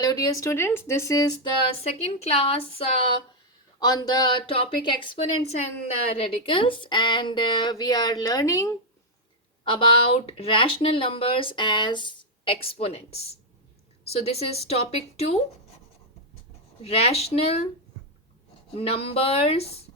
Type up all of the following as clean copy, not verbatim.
Hello dear students, this is the second class on the topic exponents and radicals, and we are learning about rational numbers as exponents. So this is topic 2, rational numbers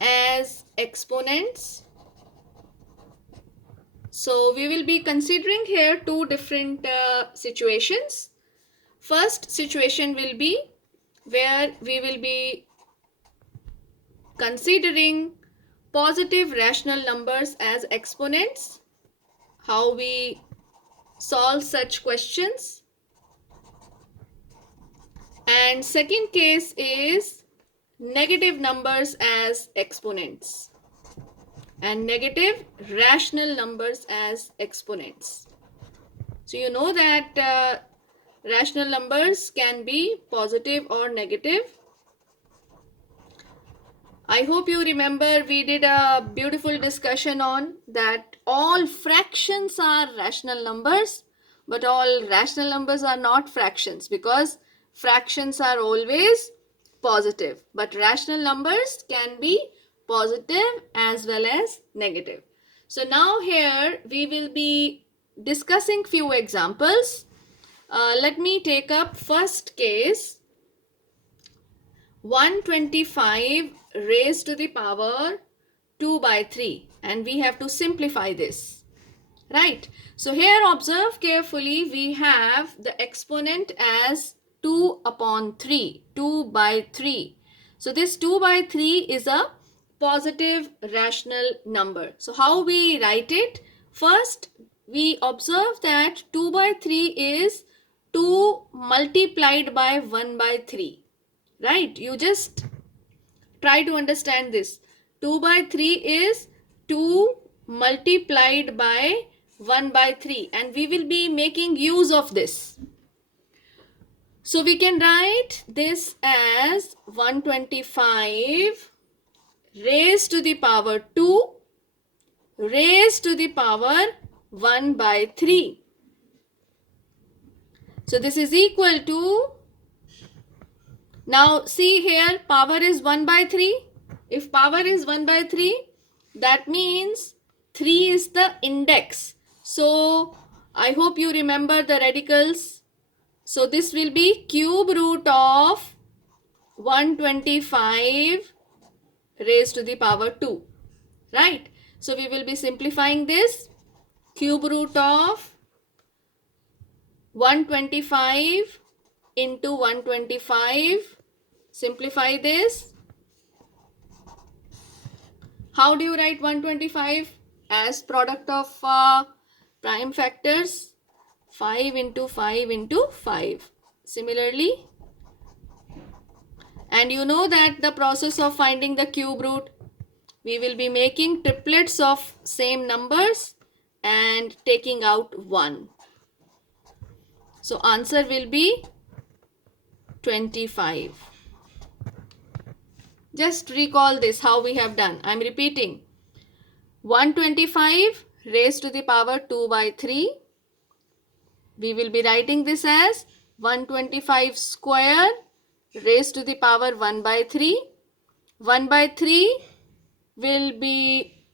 as exponents. So we will be considering here two different situations. First situation will be where we will be considering positive rational numbers as exponents, how we solve such questions. And second case is negative numbers as exponents and negative rational numbers as exponents. So you know that rational numbers can be positive or negative. I hope you remember we did a beautiful discussion on that all fractions are rational numbers, but all rational numbers are not fractions, because fractions are always positive, but rational numbers can be positive as well as negative. So now here we will be discussing few examples. Let me take up first case. 125 raised to the power 2 by 3, and we have to simplify this, right? So here observe carefully, we have the exponent as 2 upon 3, 2 by 3. So this 2 by 3 is a positive rational number. So how we write it? First we observe that 2 by 3 is 2 multiplied by 1 by 3. Right? You just try to understand this. 2 by 3 is 2 multiplied by 1 by 3, and we will be making use of this. So we can write this as 125 raised to the power 2 raised to the power 1 by 3. So this is equal to, now see here, power is 1 by 3. If power is 1 by 3, that means 3 is the index. So I hope you remember the radicals. So this will be cube root of 125 raised to the power 2. Right? So we will be simplifying this. Cube root of 125 into 125. Simplify this. How do you write 125? As product of prime factors, 5 into 5 into 5. Similarly, and you know that the process of finding the cube root, we will be making triplets of same numbers and taking out 1. So answer will be 25. Just recall this, how we have done. I am repeating. 125 raised to the power 2 by 3. We will be writing this as 125 square raised to the power 1 by 3. 1 by 3 will be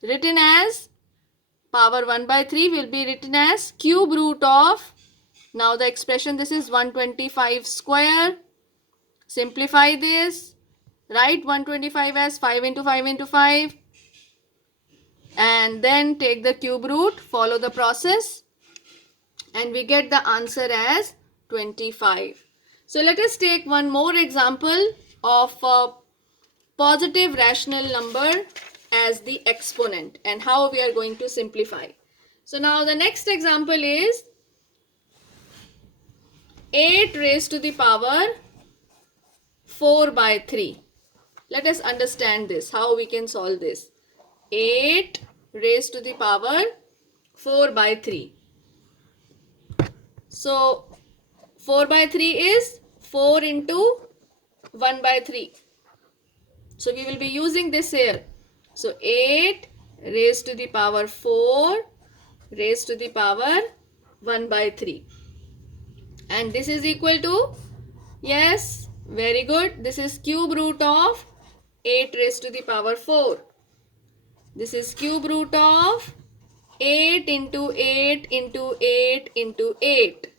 written as, power 1 by 3 will be written as cube root of, now the expression, this is 125 square. Simplify this. Write 125 as 5 into 5 into 5. And then take the cube root, follow the process, and we get the answer as 25. So let us take one more example of a positive rational number as the exponent and how we are going to simplify. So now the next example is 8 raised to the power 4 by 3. Let us understand this, how we can solve this. 8 raised to the power 4 by 3. So 4 by 3 is 4 into 1 by 3. So we will be using this here. So 8 raised to the power 4 raised to the power 1 by 3. And this is equal to, yes, very good. This is cube root of 8 raised to the power 4. This is cube root of 8 into 8 into 8 into 8.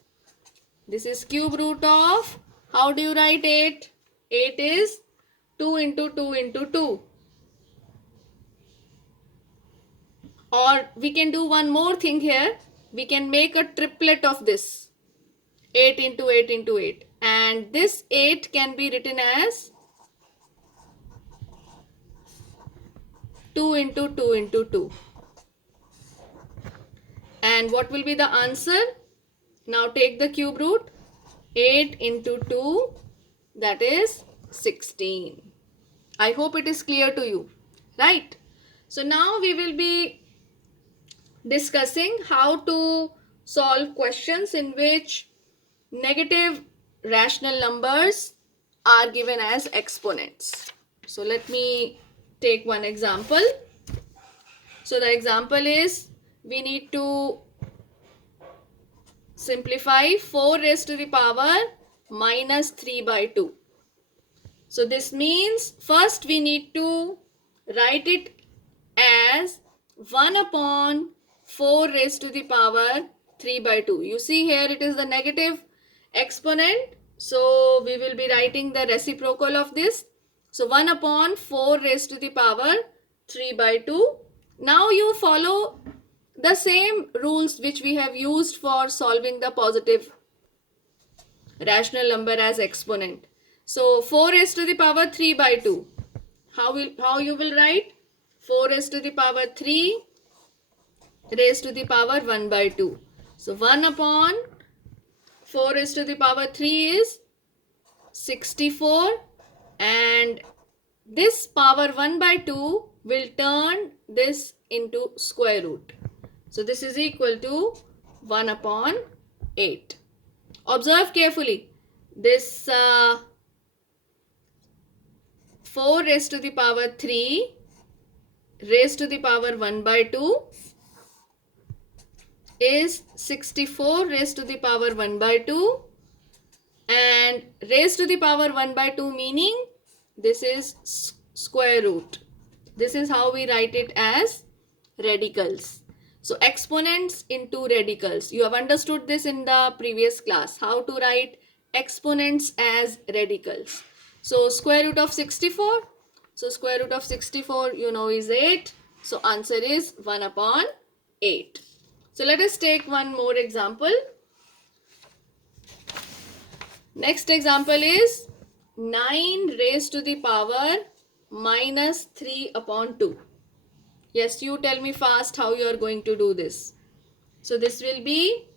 This is cube root of, how do you write 8? 8 is 2 into 2 into 2. Or we can do one more thing here. We can make a triplet of this. 8 into 8 into 8. And this 8 can be written as 2 into 2 into 2. And what will be the answer? Now take the cube root. 8 into 2, that is 16. I hope it is clear to you. Right? So now we will be discussing how to solve questions in which negative rational numbers are given as exponents. So let me take one example. So the example is, we need to simplify 4 raised to the power minus 3 by 2. So this means first we need to write it as 1 upon 4 raised to the power 3 by 2. You see here it is the negative exponent. So we will be writing the reciprocal of this. So 1 upon 4 raised to the power 3 by 2. Now you follow the same rules which we have used for solving the positive rational number as exponent. So 4 raised to the power 3 by 2. How you will write? 4 raised to the power 3 raised to the power 1 by 2. So 1 upon 4 raised to the power 3 is 64, and this power 1 by 2 will turn this into square root. So this is equal to 1 upon 8. Observe carefully. This 4 raised to the power 3 raised to the power 1 by 2 is 64 raised to the power 1 by 2, and raised to the power 1 by 2 meaning this is square root. This is how we write it as radicals. So exponents into radicals. You have understood this in the previous class, how to write exponents as radicals. So square root of 64. So square root of 64 you know is 8. So answer is 1 upon 8. So let us take one more example. Next example is 9 raised to the power minus 3 upon 2. Yes, you tell me fast how you are going to do this. So this will be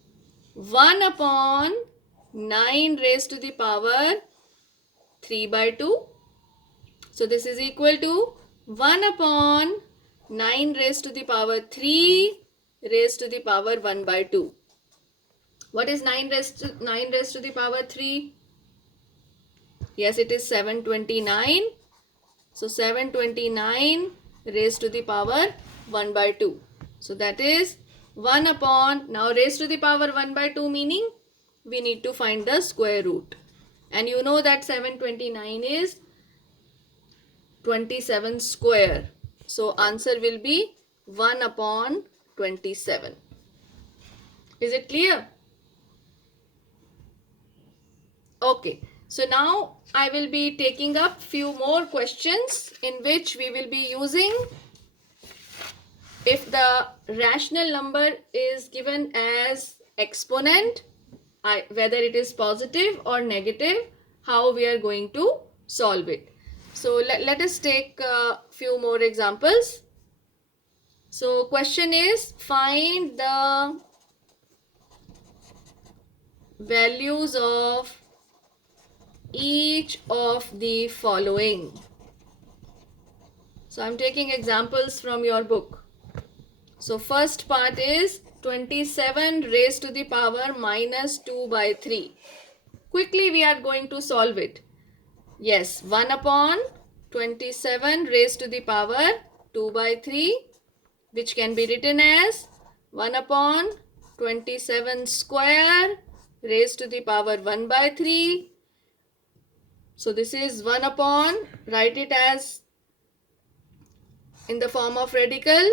1 upon 9 raised to the power 3 by 2. So this is equal to 1 upon 9 raised to the power 3 raised to the power 1 by 2. What is 9 raised to the power 3? Yes, it is 729. So 729 raised to the power 1 by 2. So that is 1 upon, now raised to the power 1 by 2 meaning we need to find the square root. And you know that 729 is 27 square. So answer will be 1 upon 27. Is it clear? Okay. So now I will be taking up few more questions in which we will be using, if the rational number is given as exponent, whether it is positive or negative, how we are going to solve it. So let us take a few more examples. So question is, find the values of each of the following. So I'm taking examples from your book. So first part is 27 raised to the power minus 2 by 3. Quickly we are going to solve it. Yes, 1 upon 27 raised to the power 2 by 3, which can be written as 1 upon 27 square raised to the power 1 by 3. So this is 1 upon, write it as in the form of radical,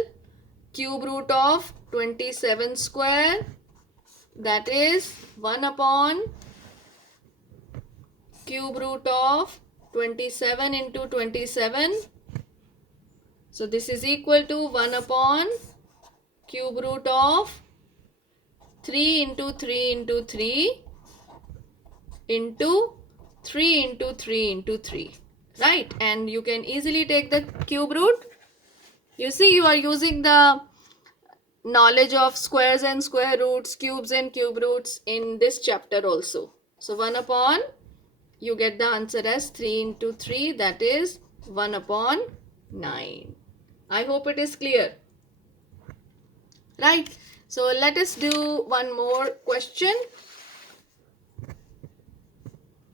cube root of 27 square, that is 1 upon cube root of 27 into 27. So this is equal to 1 upon cube root of 3 into 3 into 3 into 3 into 3 into 3. Right? And you can easily take the cube root. You see, you are using the knowledge of squares and square roots, cubes and cube roots in this chapter also. So 1 upon, you get the answer as 3 into 3, that is 1 upon 9. I hope it is clear. Right. So let us do one more question.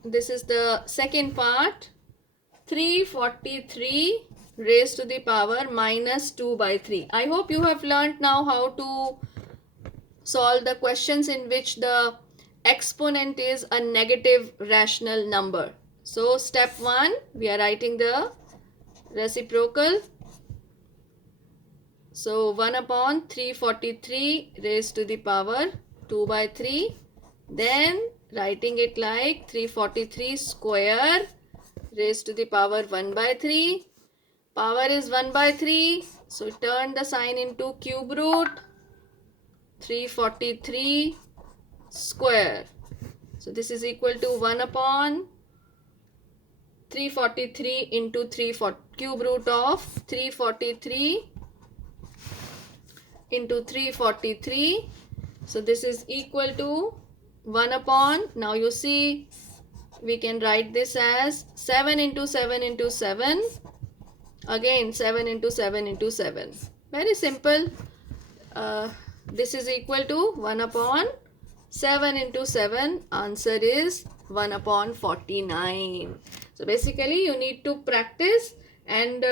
This is the second part. 343 raised to the power minus 2 by 3. I hope you have learnt now how to solve the questions in which the exponent is a negative rational number. So step 1, we are writing the reciprocal. So 1 upon 343 raised to the power 2 by 3. Then writing it like 343 square raised to the power 1 by 3. Power is 1 by 3. So turn the sign into cube root 343 square. So this is equal to 1 upon 343 into cube root of 343 into 343. So this is equal to 1 upon, now you see we can write this as 7 into 7 into 7. Again 7 into 7 into 7. Very simple. This is equal to 1 upon 7 into 7. Answer is 1 upon 49. So basically you need to practice and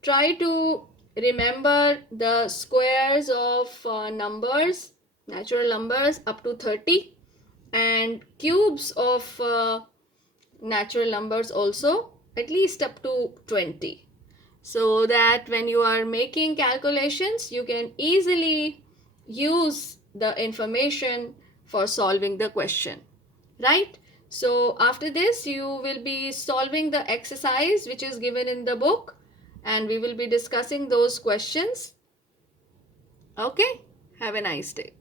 try to remember the squares of numbers, natural numbers up to 30, and cubes of natural numbers also at least up to 20, so that when you are making calculations you can easily use the information for solving the question, right? So after this you will be solving the exercise which is given in the book, and we will be discussing those questions. Okay, have a nice day.